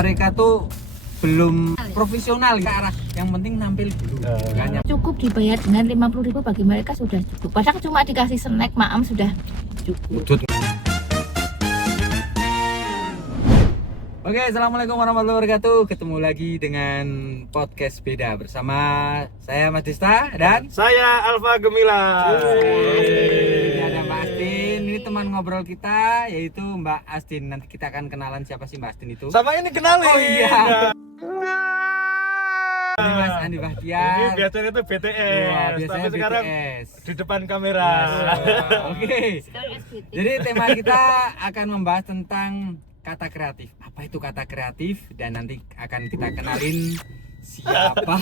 mereka tuh belum profesional ke arah yang penting nampil dulu. Cukup dibayar dengan 50.000 bagi mereka sudah cukup. Padahal cuma dikasih snack maam sudah cukup. Udut. Oke, assalamualaikum warahmatullahi wabarakatuh. Ketemu lagi dengan podcast beda bersama saya Mas Dista dan saya Alfa Gemila. ini ada Mbak Astin. Ini teman ngobrol kita yaitu Mbak Astin. Nanti kita akan kenalan siapa sih Mbak Astin itu. Sama ini kenalin. Oh iya. Ini Mas Andi Bahtiar. Ini biasanya itu BTS. Wah, biasanya tapi sekarang BTS. di depan kamera. Oke. Sekarang SBT. Jadi tema kita akan membahas tentang kata kreatif. Apa itu kata kreatif? Dan nanti akan kita kenalin siapa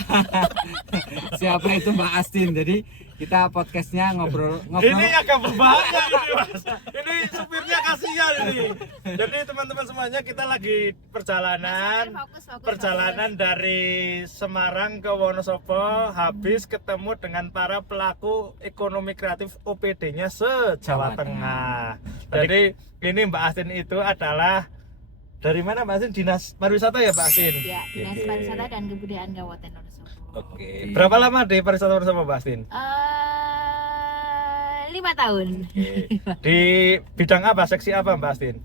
siapa itu Mbak Astin. Jadi kita podcastnya ngobrol. Ini agak berbahaya ini Mas. Ini supirnya kasihan ini. Jadi teman-teman semuanya kita lagi perjalanan. Perjalanan dari Semarang ke Wonosobo, habis ketemu dengan para pelaku ekonomi kreatif OPD-nya se-Jawa Tengah. Jadi ini Mbak Astin itu adalah dari mana Mbak Astin? Dinas Pariwisata ya Mbak Astin? Ya, Dinas Oke. Pariwisata dan Kebudayaan Kabupaten Wonosobo. Oke. Berapa lama di pariwisata Wonosobo Mbak Astin? 5 tahun. Di bidang apa? Seksi apa Mbak Astin?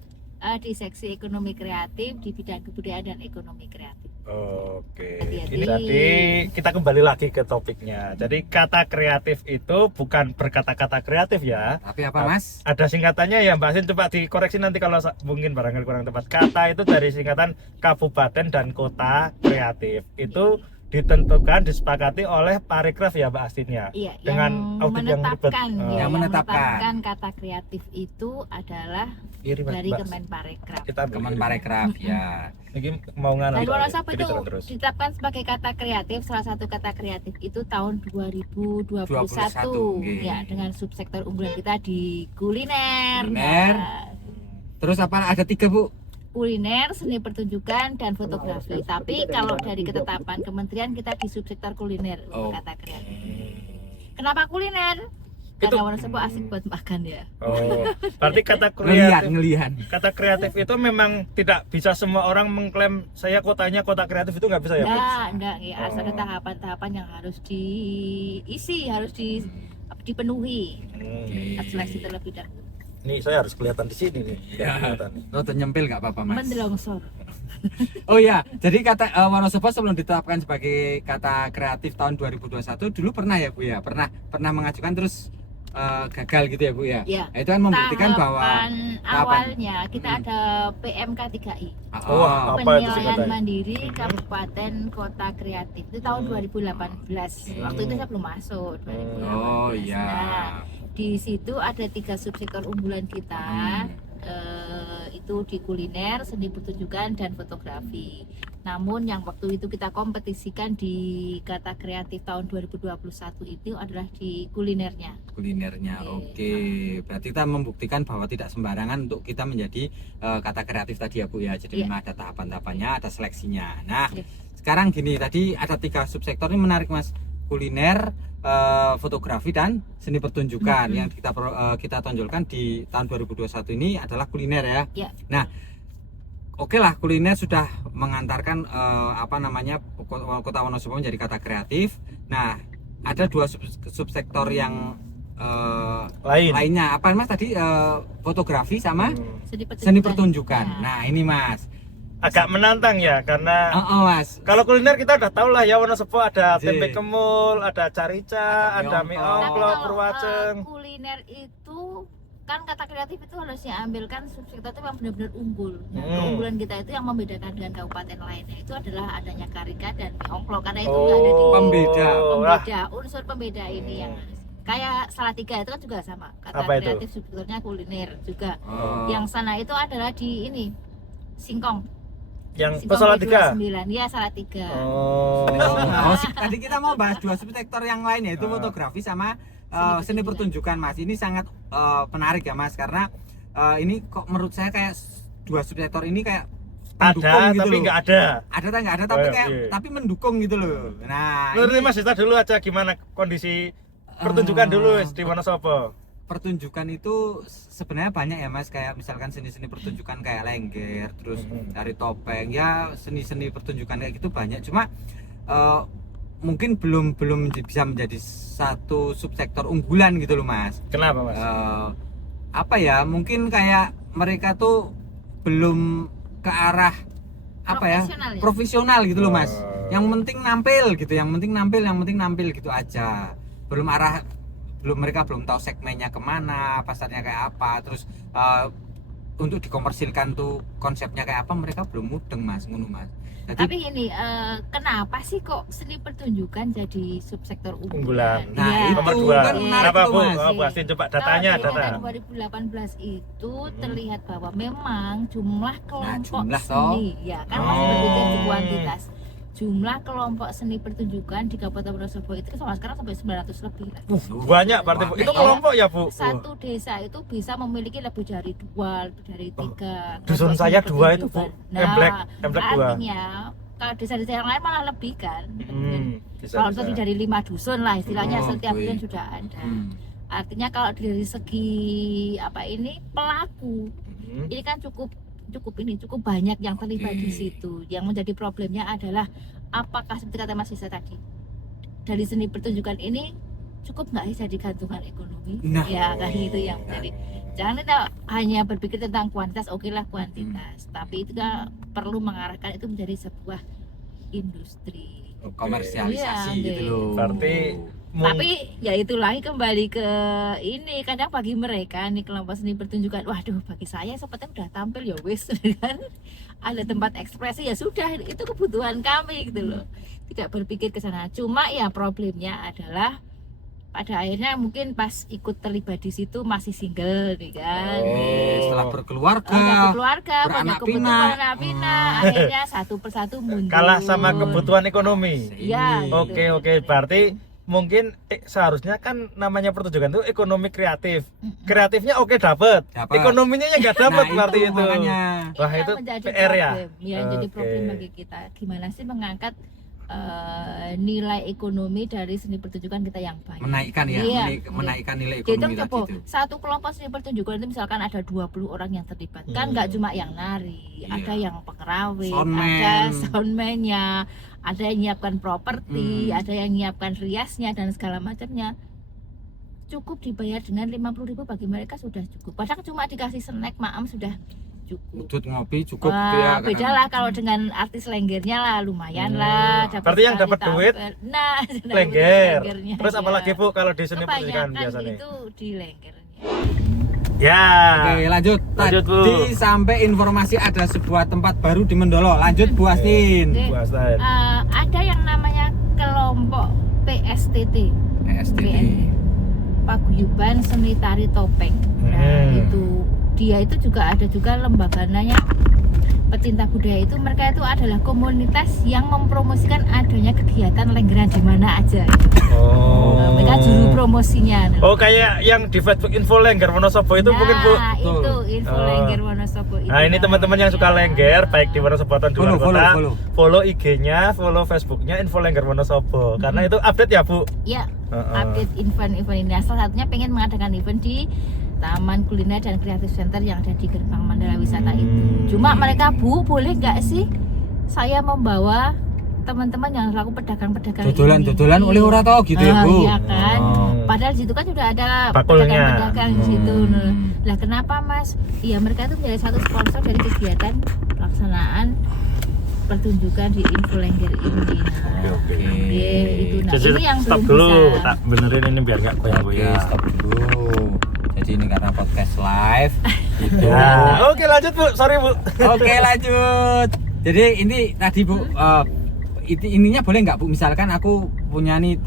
Di seksi ekonomi kreatif di bidang kebudayaan dan ekonomi kreatif. Oke. Hati-hati. Ini jadi kita kembali lagi ke topiknya. Jadi kata kreatif itu bukan berkata-kata kreatif ya. Tapi apa Mas? Ada singkatannya ya Mbak Asin, coba dikoreksi nanti kalau mungkin barangkali kurang tepat. Kata itu dari singkatan Kabupaten dan Kota Kreatif. Itu ditentukan, disepakati oleh Parekraf ya Mbak Asin ya. Iya, Dengan yang audit yang ribet. menetapkan, Oh. ya, Yang yang menetapkan. menetapkan kata kreatif itu adalah Iya, Mbak. dari Kemenparekraf. Kita ambil. Kemenparekraf ya. Ini mau nganu. Dari Mbak. Wonosobo Jadi itu terus. ditetapkan sebagai kata kreatif. Salah satu kata kreatif itu tahun 2021 Oke. ya, dengan subsektor unggulan kita di kuliner. Kuliner. Nah, Terus apa ada 3 Bu? kuliner, seni pertunjukan dan fotografi. Tapi kalau dari ketetapan kementerian kita di subsektor kuliner Oh. kata kreatif. Kenapa kuliner? Itu- Karena Wonosobo asik buat makan ya. Oh, berarti kata Ngelihat, kreatif. ngelihat. Kata kreatif itu memang tidak bisa semua orang mengklaim saya kotanya kota kreatif, itu nggak bisa ya? Bu? Enggak, ya, harus ada Oh. tahapan-tahapan yang harus diisi, harus dipenuhi. Harus seleksi terlebih dahulu. Nih saya harus kelihatan di sini nih. Biar Ya. kelihatan. Lo nyempil nggak apa-apa Mas? Mendelongsor. Oh ya, jadi kata Wonosobo sebelum ditetapkan sebagai kata kreatif tahun 2021 dulu pernah ya Bu ya? Pernah mengajukan terus gagal gitu ya Bu ya? Ya. Nah, itu kan membuktikan bahwa Tahapan awalnya kita ada PMK 3I. Oh, apa itu Penilaian singkatannya? mandiri Kabupaten Kota Kreatif itu tahun 2018. Waktu itu saya belum masuk 2018. Oh iya. Nah, di situ ada 3 subsektor unggulan kita. Itu di kuliner, seni pertunjukan dan fotografi. Namun yang waktu itu kita kompetisikan di kata kreatif tahun 2021 itu adalah di kulinernya. Kulinernya. Oke. Oke. Berarti kita membuktikan bahwa tidak sembarangan untuk kita menjadi kata kreatif tadi ya Bu ya. Jadi Iya. memang ada tahapan-tahapannya, ada seleksinya. Nah, Iya. sekarang gini, tadi ada 3 subsektor ini menarik Mas. Kuliner, fotografi dan seni pertunjukan. Yang kita tonjolkan di tahun 2021 ini adalah kuliner ya. Ya. Nah, oke lah, kuliner sudah mengantarkan Kota Wonosobo menjadi kata kreatif. Nah, ada 2 subsektor yang lainnya. Apa Mas tadi? Fotografi sama seni pertunjukan. Nah, ini Mas. Agak menantang ya karena Oh, Mas. kalau kuliner kita udah tahu lah ya, Wonosobo ada Ji. tempe kemul, ada carica, Ada ada mie mie ongklok. Tapi ongklok, kalau perwaceng. kuliner itu kan kata kreatif itu harusnya ambilkan subsektor itu yang benar-benar unggul. Nah, Hmm. keunggulan kita itu yang membedakan dengan kabupaten lainnya itu adalah adanya karika dan mie ongklok, karena itu Oh, nggak ada di Pembeda. pembeda, unsur pembeda ini yang harus. Kayak Salatiga itu kan juga sama. Kata Apa itu? kreatif subsektornya kuliner juga. Oh. Yang sana itu adalah di ini Singkong. Yang Singkong Salatiga. 29. Ya, Salatiga. Oh. Tadi kita mau bahas 2 subsektor yang lain yaitu fotografi sama seni pertunjukan Mas. Ini sangat menarik ya Mas, karena ini kok menurut saya kayak 2 subsektor ini kayak pendukung Ada gitu tapi loh. nggak ada. Ada tak nggak ada tapi Oh, kayak iya. tapi mendukung gitu loh. Nah, Menurut ini, Mas Dita dulu aja gimana kondisi pertunjukan dulu di Wonosobo. pertunjukan itu sebenarnya banyak ya Mas, kayak misalkan seni-seni pertunjukan kayak lengger, terus tari topeng, ya seni-seni pertunjukan kayak gitu banyak. Cuma mungkin belum bisa menjadi satu subsektor unggulan gitu loh Mas. Kenapa Mas? Apa ya? Mungkin kayak mereka tuh belum ke arah apa ya? Profesional gitu loh Mas. Yang penting nampil gitu, yang penting nampil gitu aja. Mereka belum tahu segmennya kemana, pasarnya kayak apa, terus untuk dikomersilkan tuh konsepnya kayak apa mereka belum mudeng Mas, ngono Mas. Jadi, tapi ini kenapa sih kok seni pertunjukan jadi subsektor unggulan? unggulan? Nah, Ya. itu Nomor 2. kan menarik Kenapa tuh, Bu? Mas. Oh, pasin coba datanya, Kalau di data. angka 2018 itu terlihat bahwa memang jumlah kelompok jumlah toh. seni, ya kan masih berpikir di kuantitas. Jumlah kelompok seni pertunjukan di Kabupaten Wonosobo itu sama sekarang sampai 900 lebih. Banyak berarti Bu. Itu kelompok ya Bu? Satu desa itu bisa memiliki lebih dari 2, lebih dari 3. Dusun saya 2 itu Bu. Emblek 2. Artinya kalau desa-desa yang lain malah lebih kan. Kalau tadi dari 5 dusun lah istilahnya setiap bulan sudah ada. Artinya kalau dari segi pelaku ini kan cukup banyak yang terlibat di situ. Yang menjadi problemnya adalah apakah seperti kata Mas Isa tadi, dari seni pertunjukan ini cukup nggak sih jadi gantungan ekonomi? Nah. Ya kan itu yang menjadi. Jangan kita hanya berpikir tentang kuantitas, oke lah kuantitas, tapi itu kan perlu mengarahkan itu menjadi sebuah industri. Komersialisasi Iya, gitu loh. Berarti Tapi ya itu lagi kembali ke ini, kadang bagi mereka nih kelompok seni pertunjukan, waduh bagi saya sepertinya udah tampil ya wis kan, ada tempat ekspresi ya sudah, itu kebutuhan kami gitu loh, tidak berpikir ke sana. Cuma ya problemnya adalah pada akhirnya mungkin pas ikut terlibat di situ masih single nih kan. Setelah berkeluarga, punya beranak kebutuhan pinak. pinak, akhirnya satu persatu mundur. kalah sama kebutuhan ekonomi. Ya, gitu. Oke, berarti mungkin seharusnya kan namanya pertunjukan itu ekonomi kreatif. Kreatifnya oke dapat. Ekonominya ya nggak dapat berarti itu. Makanya. Wah, Ini itu yang menjadi PR ya. problem. Ya, jadi Oke. problem bagi kita. Gimana sih mengangkat nilai ekonomi dari seni pertunjukan kita yang banyak. Menaikkan ya, Iya, menaikkan nilai Jadi ekonomi coba tadi itu. satu kelompok seni pertunjukan itu misalkan ada 20 orang yang terlibat. Kan nggak cuma yang nari, Iya. ada yang pengerawit, Soundman. ada soundman-nya, ada yang nyiapkan properti, ada yang nyiapkan riasnya dan segala macamnya. Cukup dibayar dengan 50.000 bagi mereka sudah cukup. Padahal cuma dikasih snack maam sudah cukup. Udut ngopi cukup Wah, tuh ya. beda lah kalau dengan artis lenggernya lah lumayan lah. Berarti yang sekali dapat duit tampil. Nah, Lengger. lenggernya, Terus ya. apalagi Bu kalau di seni pertunjukan Kebanyakan biasanya? itu di lenggernya. Ya. Oke, lanjut. Lanjut, Bu. Tadi sampai informasi ada sebuah tempat baru di Mendolo. Lanjut Bu Astin. Oke. Bu Astin. Ada yang namanya kelompok PSTT. PSTT. Paguyuban Seni Tari Topeng. Nah, dia itu juga ada juga lembaganya pecinta budaya itu, mereka itu adalah komunitas yang mempromosikan adanya kegiatan lenggeran di mana aja. Oh. Mereka juru promosinya. Oh, kayak yang di Facebook info Lengger Wonosobo itu mungkin Bu. Nah, itu info Oh. Lengger Wonosobo itu. Nah, ini teman-teman yang suka lengger baik di Wonosobo atau di luar kota, follow IG-nya, follow Facebook-nya info Lengger Wonosobo. Karena itu update ya, Bu. Ya, update event-event ini. Salah satunya pengen mengadakan event di Taman Kuliner dan Kreatif Center yang ada di Gerbang Mandala Wisata itu. Cuma mereka, Bu, boleh nggak sih saya membawa teman-teman yang selaku pedagang-pedagang Dodolan oleh ora tau gitu ya, Bu. Iya kan. Padahal di situ kan sudah ada Bakulnya. pedagang-pedagang di situ. Lah kenapa, Mas? Iya, mereka itu menjadi satu sponsor dari kegiatan pelaksanaan pertunjukan di Info Lengger ini. Nah, Oke. itu. Nah, Jadi ini yang stop belum dulu, bisa. tak benerin ini biar nggak Oke, goyang-goyang. stop dulu. Jadi ini karena podcast live gitu. Ya, oke lanjut Bu, sorry Bu. Oke, lanjut. Jadi ini tadi Bu, ininya boleh nggak Bu? Misalkan aku punya nih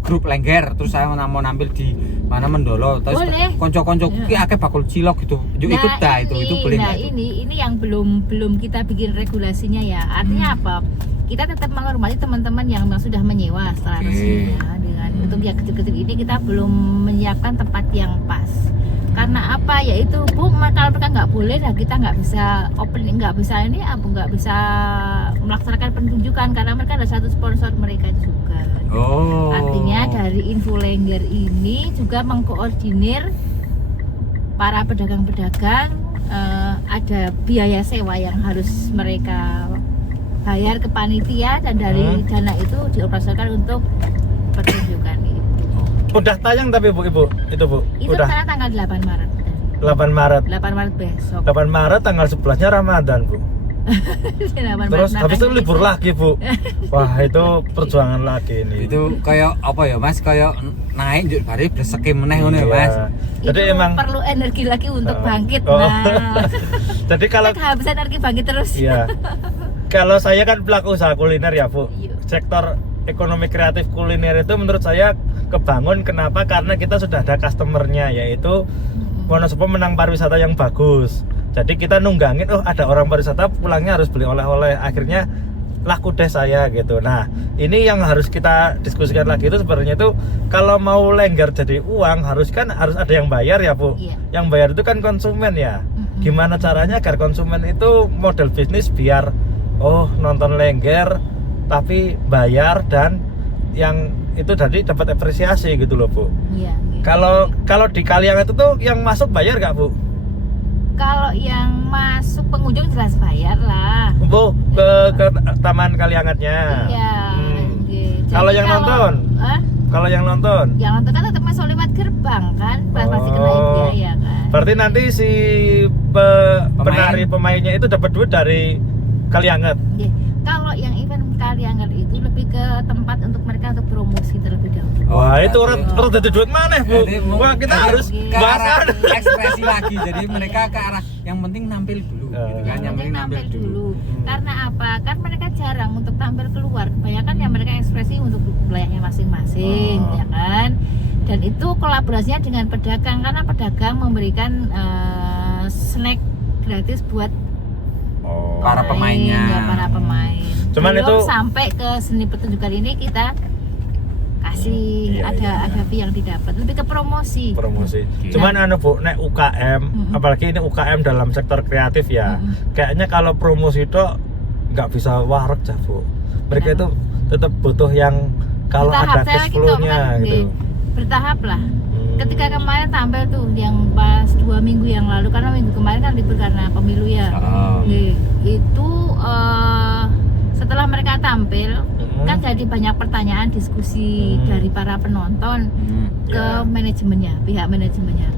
grup lengger, terus saya mau nampil di mana Mendolo, terus Boleh. konco-konco ki akeh bakul cilok gitu. Yuk ikut dah itu boleh nah nggak? ini yang belum kita bikin regulasinya ya. Artinya apa? Kita tetap menghormati teman-teman yang memang sudah menyewa secara resmi ya. Dengan untuk yang kecil-kecil ini kita belum menyiapkan tempat yang pas. Karena apa? Yaitu Bu, kalau mereka nggak boleh, nah kita nggak bisa opening, nggak bisa melaksanakan pertunjukan karena mereka ada satu sponsor mereka juga. Oh. Artinya dari Info Lengger ini juga mengkoordinir para pedagang-pedagang, ada biaya sewa yang harus mereka bayar ke panitia dan dari dana itu dioperasikan untuk pertunjukan itu. Udah tayang tapi Bu, Ibu, itu Bu. Itu Udah karena tanggal 8 Maret. 8 Maret. 8 Maret besok. 8 Maret tanggal 11-nya Ramadan, Bu. 8 Terus Maret, habis itu makanya libur lagi, Bu. Wah, itu perjuangan lagi ini. Itu kayak apa ya Mas, kayak naik juk bare bleseke meneh ngono ya Iya. Mas. Jadi itu emang perlu energi lagi untuk bangkit. Oh. Nah, jadi kalau kita kehabisan energi bangkit terus. iya. Kalau saya kan pelaku usaha kuliner ya, Bu. Iya. Sektor ekonomi kreatif kuliner itu menurut saya kebangun kenapa? Karena kita sudah ada customernya, yaitu Wonosobo menang pariwisata yang bagus. Jadi kita nunggangin, oh ada orang pariwisata pulangnya harus beli oleh-oleh. Akhirnya laku deh saya gitu. Nah, ini yang harus kita diskusikan lagi itu sebenarnya itu kalau mau lengger jadi uang harus ada yang bayar ya, Bu. Iya. Yang bayar itu kan konsumen ya. Gimana caranya agar konsumen itu model bisnis biar nonton lengger tapi bayar dan yang itu tadi dapat apresiasi gitu loh, Bu. Iya, iya. Kalau di Kalianget itu tuh yang masuk bayar nggak, Bu? Kalau yang masuk pengunjung jelas bayar lah. Bu, ke Taman Kaliangetnya. Iya. Jadi Kalau yang nonton? Kalau yang nonton? Yang nonton kan tetap masuk lewat gerbang kan, pasti kena biaya kan. Berarti nanti si penari pemainnya itu dapat duit dari Kalianget. Iya. Kalau yang event Kalianget itu lebih ke tempat untuk mereka untuk promosi terlebih dahulu. Wah, itu berarti- orang jadi duit mana, Bu? Jadi Wah, kita jadi harus ke bahas arah ekspresi lagi. Jadi mereka ke arah yang penting nampil dulu gitu kan. Yang penting nampil dulu. Karena apa? Kan mereka jarang untuk tampil keluar. Kebanyakan yang mereka ekspresi untuk wilayahnya masing-masing, ya kan? Dan itu kolaborasinya dengan pedagang karena pedagang memberikan snack gratis buat Para pemainnya. ya, para pemain. Cuman Belum itu- sampai ke seni pertunjukan ini kita kasih Iya, ada fee yang didapat, lebih ke promosi. promosi. Oke. Cuman Bu, nek UKM, apalagi ini UKM dalam sektor kreatif ya. Kayaknya kalau promosi itu nggak bisa warak ya, Bu. Mereka itu tetap butuh yang kalau ada Bertahap, saya cash lagi flow-nya ngomong, gitu. bertahap lah. Ketika kemarin tampil tuh yang pas 2 minggu yang lalu, karena minggu kemarin kan libur karena pemilu ya. Nih, itu setelah mereka tampil kan jadi banyak pertanyaan diskusi dari para penonton ke Ya. manajemennya, pihak manajemennya.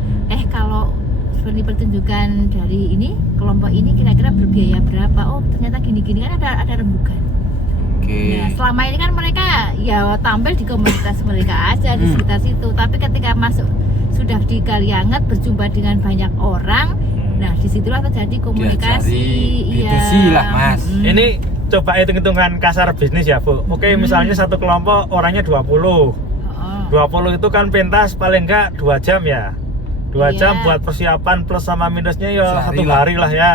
Kalau seperti pertunjukan dari ini kelompok ini kira-kira berbiaya berapa? Oh ternyata gini-gini kan ada rembukan. Oke. Nah, selama ini kan mereka ya tampil di komunitas mereka aja di sekitar situ. Tapi ketika masuk sudah di Kalianget berjumpa dengan banyak orang, nah disitulah terjadi komunikasi. B2C lah, Mas. Ini coba hitung-hitungan kasar bisnis ya, Bu. Oke, misalnya satu kelompok orangnya 20. 20 itu kan pentas paling enggak 2 jam ya. 2 jam buat persiapan plus sama minusnya ya Sehari 1 lah. hari lah ya.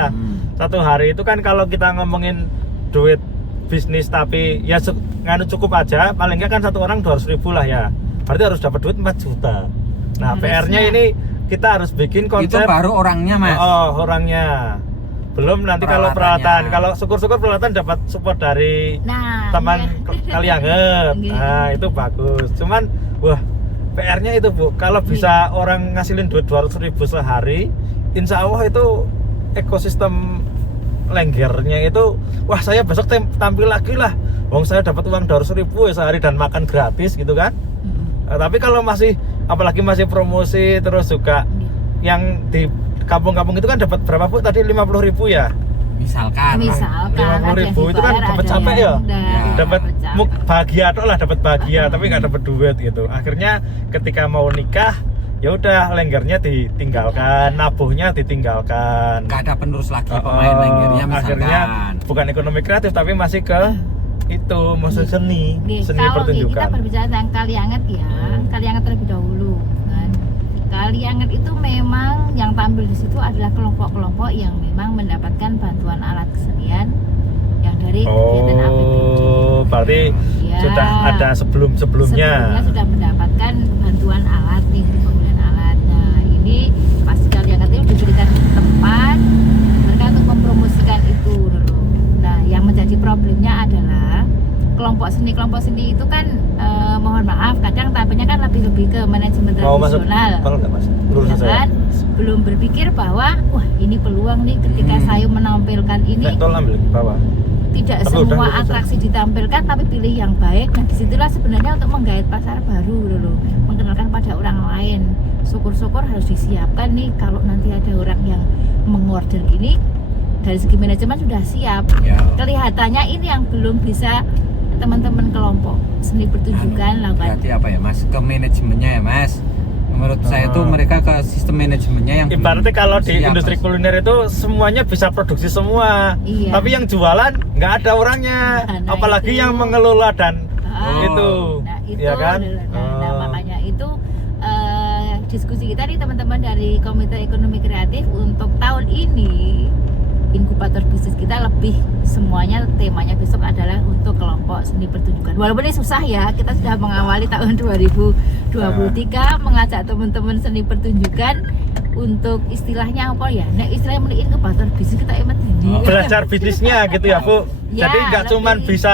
1 hari itu kan kalau kita ngomongin duit bisnis tapi ya cukup aja, paling enggak kan satu orang 200.000 lah ya. Berarti harus dapat duit 4 juta. Nah, Harusnya. PR-nya ini kita harus bikin Itu konsep. baru orangnya, Mas. Orangnya. Belum nanti kalau peralatan. Peralatannya. Kalau syukur-syukur peralatan dapat support dari Nah, Taman iya. Kalianget. Iya. Nah, itu bagus. Cuman wah, PR-nya itu, Bu. Kalau bisa orang ngasilin duit 200.000 sehari, insya Allah itu ekosistem lenggernya itu, wah saya besok tampil lagi lah. Wong saya dapat uang 200.000 ya sehari dan makan gratis gitu kan. Tapi kalau apalagi masih promosi terus juga yang di kampung-kampung itu kan dapat berapa, Bu? Tadi 50.000 ya. Misalkan. 50.000 itu kan dapat capek ya. Dapat bahagia atau lah dapat bahagia tapi nggak dapat duit gitu. Akhirnya ketika mau nikah ya udah lenggernya ditinggalkan, nabuhnya ditinggalkan. Nggak ada penerus lagi pemain lenggernya misalkan. Akhirnya bukan ekonomi kreatif tapi masih ke itu maksud seni Kalau pertunjukan. kita berbicara tentang Kalianget ya, Kalianget terlebih dahulu kan. Kalianget itu memang yang tampil di situ adalah kelompok-kelompok yang memang mendapatkan bantuan alat kesenian yang dari kegiatan APBD. Berarti Ya. sudah ada sebelumnya. Sebelumnya sudah mendapatkan bantuan alat nih, pembelian alat. Nah, ini pas problemnya adalah kelompok seni itu kan mohon maaf kadang tampilnya kan lebih ke manajemen Mau masuk tradisional. kalau nggak mas? Ya kan? Belum berpikir bahwa wah ini peluang nih ketika saya menampilkan ini Tol ambil ke bawah. tidak Tapi semua udah, atraksi ditampilkan tapi pilih yang baik. Nah disitulah sebenarnya untuk menggait pasar baru dulu, mengenalkan pada orang lain. Syukur-syukur harus disiapkan nih kalau nanti ada orang yang mengorder ini dari segi manajemen sudah siap. Ya. Kelihatannya ini yang belum bisa teman-teman kelompok seni pertunjukan lakukan. Berarti apa ya mas? Ke manajemennya ya mas. Menurut saya tuh mereka ke sistem manajemennya yang Ibaratnya kalau di siap, industri Mas. kuliner itu semuanya bisa produksi semua, Iya. tapi yang jualan nggak ada orangnya, Nah, apalagi itu. yang mengelola dan Ah, itu, Nah itu ya kan? nah, makanya itu diskusi kita nih teman-teman dari Komite Ekonomi Kreatif untuk tahun ini inkubator bisnis kita lebih semuanya temanya besok adalah untuk kelompok seni pertunjukan. Walaupun ini susah ya, kita sudah mengawali tahun 2023 mengajak teman-teman seni pertunjukan untuk istilahnya apa ya? Nah istilahnya meni inkubator bisnis kita emet ini. belajar bisnisnya gitu ya Bu. Ya, Jadi nggak lebih. cuman bisa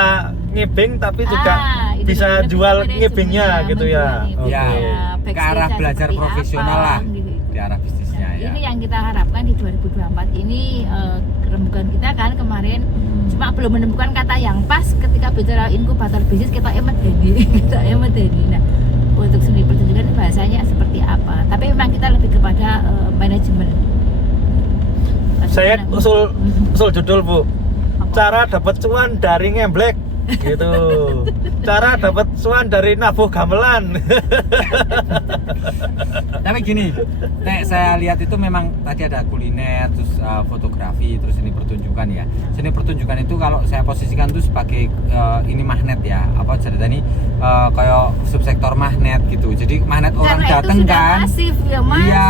ngibing tapi juga itu bisa lebih jual ke ngibingnya manajemennya, gitu ya. menjual Ya, ngibingnya, ke arah backstage-nya belajar seperti profesional apa, lah. gitu. Di arah bisnisnya Nah, ya. ini yang kita harapkan di 2024 ini rembukan kita kan kemarin cuma belum menemukan kata yang pas ketika bicara inkubator bisnis kita emet ini kita emet ini. Nah untuk seni pertunjukan bahasanya seperti apa, tapi memang kita lebih kepada manajemen. Saya usul judul Bu. Apa? Cara dapat cuan dari ngemblek gitu. Cara dapat cuan dari nabuh gamelan. Tapi gini, Nek, saya lihat itu memang tadi ada kuliner, terus fotografi, terus seni pertunjukan ya. Seni pertunjukan itu kalau saya posisikan itu sebagai ini magnet ya, apa jadi tadi kayak subsektor magnet gitu. Jadi magnet orang Karena datang itu sudah kan. masif ya masif Iya,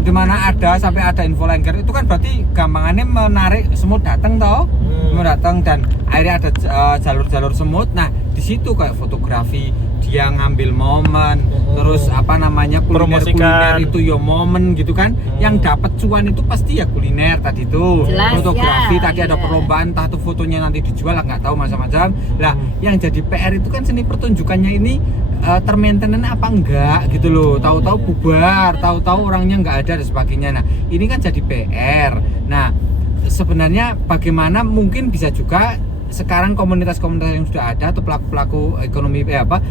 dimana ada sampai ada infolinker itu kan berarti gampangannya menarik semut datang toh, semut datang dan akhirnya ada jalur-jalur semut. Nah di situ kayak fotografi dia ngambil momen, terus apa namanya kuliner Promosikan. itu ya momen gitu kan. Yang dapat cuan itu pasti ya kuliner tadi itu, Jelas, fotografi ya, tadi ada iya. perlombaan, entah tuh fotonya nanti dijual lah nggak tahu macam-macam. Lah yang jadi PR itu kan seni pertunjukannya ini termainten apa enggak gitu loh, tahu-tahu bubar, tahu-tahu orangnya nggak ada dan sebagainya. Nah ini kan jadi PR. Nah sebenarnya bagaimana mungkin bisa juga sekarang komunitas-komunitas yang sudah ada atau pelaku-pelaku ekonomi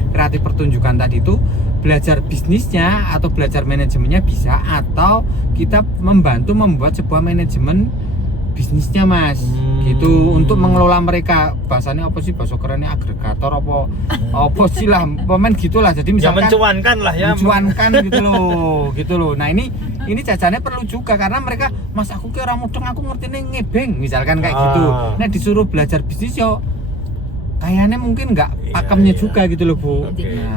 kreatif pertunjukan tadi itu belajar bisnisnya atau belajar manajemennya bisa, atau kita membantu membuat sebuah manajemen bisnisnya mas gitu untuk mengelola mereka. Bahasanya apa sih, bahasa kerennya agregator apa sih lah pemain gitulah. Jadi Ya misalkan mencuankan lah ya. mencuankan gitu loh. Nah ini jajannya perlu juga karena mereka mas aku ke orang mudeng aku ngerti nih ngebeng misalkan kayak gitu. Nah disuruh belajar bisnis yo kayaknya mungkin nggak pakemnya juga gitu loh Bu.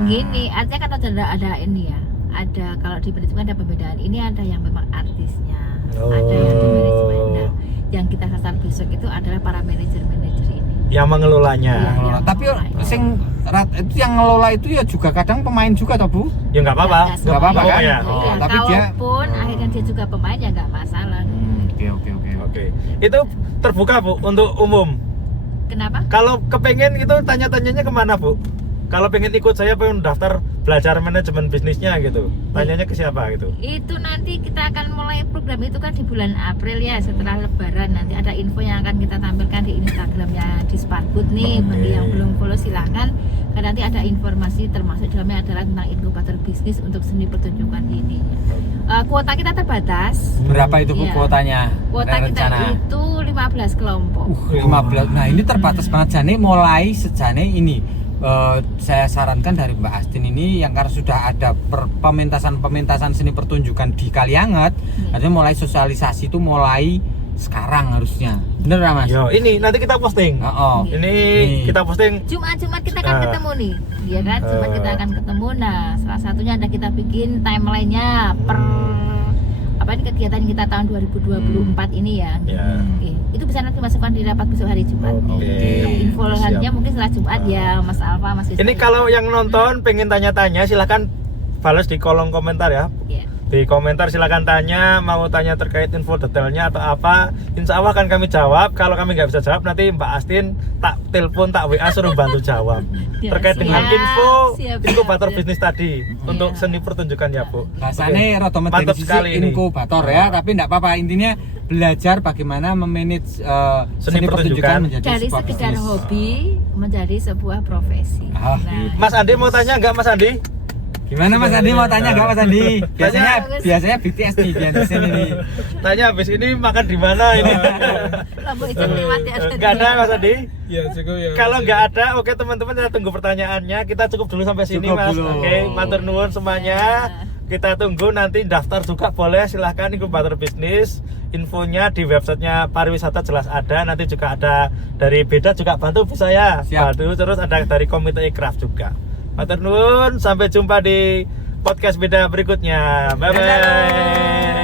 Gini, artinya kan ada ini ya, ada kalau di manajemen ada pembedaan. Ini ada yang memang artisnya, ada yang di manajemen. Nah, yang kita sasar besok itu adalah para manajer-manajer ini. Yang mengelolanya. Iya. Ngelola. Tapi itu yang ngelola itu ya juga kadang pemain juga toh Bu. Ya nggak apa-apa. Nggak apa-apa kan? Iya, Oh, tapi dia- kalaupun akhirnya dia juga pemain ya nggak masalah. Oke. Oke. Itu terbuka Bu untuk umum. Kenapa? Kalau kepengen itu tanya-tanyanya kemana Bu? Kalau pengen ikut, saya pengen daftar belajar manajemen bisnisnya gitu, tanyanya ke siapa gitu? Itu nanti kita akan mulai program itu kan di bulan April ya, setelah Lebaran. Nanti ada info yang akan kita tampilkan di Instagramnya di Sparkboot nih. Bagi yang belum follow silahkan, karena nanti ada informasi termasuk dalamnya adalah tentang inkubator bisnis untuk seni pertunjukan ini. Kuota kita terbatas. Berapa itu Bu Iya. kuotanya? Kuota kita Rencana? itu 15 kelompok. 15. Nah ini terbatas banget Jane, mulai sejane ini saya sarankan dari Mbak Astin ini yang karena sudah ada pementasan seni pertunjukan di Kalianget, artinya mulai sosialisasi itu mulai sekarang harusnya, bener nggak Mas? Yo, ini nanti kita posting. Oh, Ini Nih. kita posting. Jumat kita akan ketemu nih, ya kan? Jumat kita akan ketemu. Nah, salah satunya ada kita bikin timelinenya per apa ini kegiatan kita tahun 2024 ini ya. Ya. Oke. Itu bisa nanti masukkan di rapat besok hari Jumat. Oke. Info lanjutnya Siap. mungkin setelah Jumat ya, Mas Alfa, Mas Wisnu. Ini kalau yang nonton pengen tanya-tanya silahkan balas di kolom komentar ya. Ya. Di komentar silakan tanya, mau tanya terkait info detailnya atau apa, insya Allah akan kami jawab. Kalau kami nggak bisa jawab, nanti Mbak Astin tak telepon, tak WA suruh bantu jawab. Ya, Terkait dengan siap, info siap, inkubator siap. bisnis tadi untuk Ya. seni pertunjukan ya Bu. Bahasanya rada Mantap medeni sekali sisi ini. inkubator ya, tapi enggak apa-apa, intinya belajar bagaimana memanage Seni pertunjukan menjadi Dari sebuah sekedar bisnis. hobi menjadi sebuah profesi. Ah, Nah, Mas Andi mau tanya nggak Mas Andi? Gimana Mas Andi, mau tanya nggak Mas Andi? Biasanya Tanya. biasanya BTS nih biar di sini nih. Tanya habis ini makan di mana ini? lampu hijau lewat ya. Nggak ada Mas Andi? Ya cukup ya. Kalau nggak ada, oke teman-teman kita tunggu pertanyaannya. Kita cukup dulu sampai sini Cukup Mas. dulu. Oke, matur nuwun semuanya. Kita tunggu nanti daftar juga boleh, silahkan inkubator bisnis. Infonya di websitenya pariwisata jelas ada. Nanti juga ada dari Beda juga bantu bisa ya. Siap. Bantu, terus ada dari Komite Ikraf juga. Matur nuwun, sampai jumpa di podcast Beda berikutnya. Bye bye.